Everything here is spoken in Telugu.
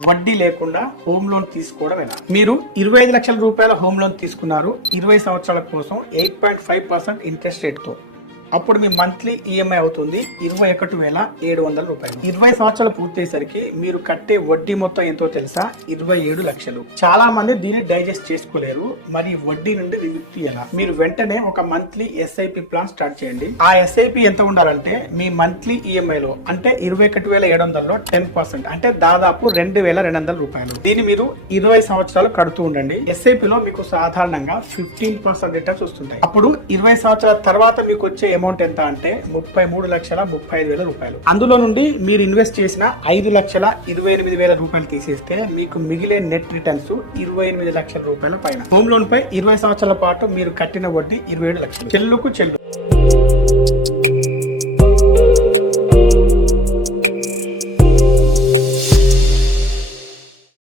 వడ్డీ లేకుండా హోమ్ లోన్ తీసుకోవడం ఎలా? మీరు 25 లక్షల రూపాయల హోమ్ లోన్ తీసుకున్నారు 20 సంవత్సరాల కోసం 8.5% ఇంట్రెస్ట్ రేట్ తో. అప్పుడు మీ మంత్లీ ఈఎంఐ అవుతుంది 21,700 రూపాయలు. 20 సంవత్సరాలు పూర్తయ్యేసరికి మీరు కట్టే వడ్డీ మొత్తం ఎంతో తెలుసా? 27 లక్షలు. చాలా మంది దీన్ని డైజెస్ట్ చేసుకోలేరు. మరి వడ్డీ నుండి విముక్తి ఎలా? మీరు వెంటనే ఒక మంత్లీ ఎస్ఐపి ప్లాన్ స్టార్ట్ చేయండి. ఆ ఎస్ఐపి ఎంత ఉండాలంటే మీ మంత్లీ ఈఎంఐ లో అంటే 21,700లో 10% అంటే దాదాపు 2,200 రూపాయలు. దీన్ని మీరు 20 సంవత్సరాలు కడుతూ ఉండండి. ఎస్ఐపి లో మీకు సాధారణంగా 15% రిటర్న్స్ వస్తుంటాయి. అప్పుడు 20 సంవత్సరాల తర్వాత మీకు వచ్చే అమౌంట్ ఎంత అంటే 33,35,000 రూపాయలు. అందులో నుండి మీరు ఇన్వెస్ట్ చేసిన 5,28,000 రూపాయలు తీసేస్తే మీకు మిగిలే నెట్ రిటర్న్స్ 28 లక్షల రూపాయల పైన. హోమ్ లోన్ పై 20 సంవత్సరాల పాటు మీరు కట్టిన వడ్డీ 27 లక్షలు. చెల్లుకు చెల్లు.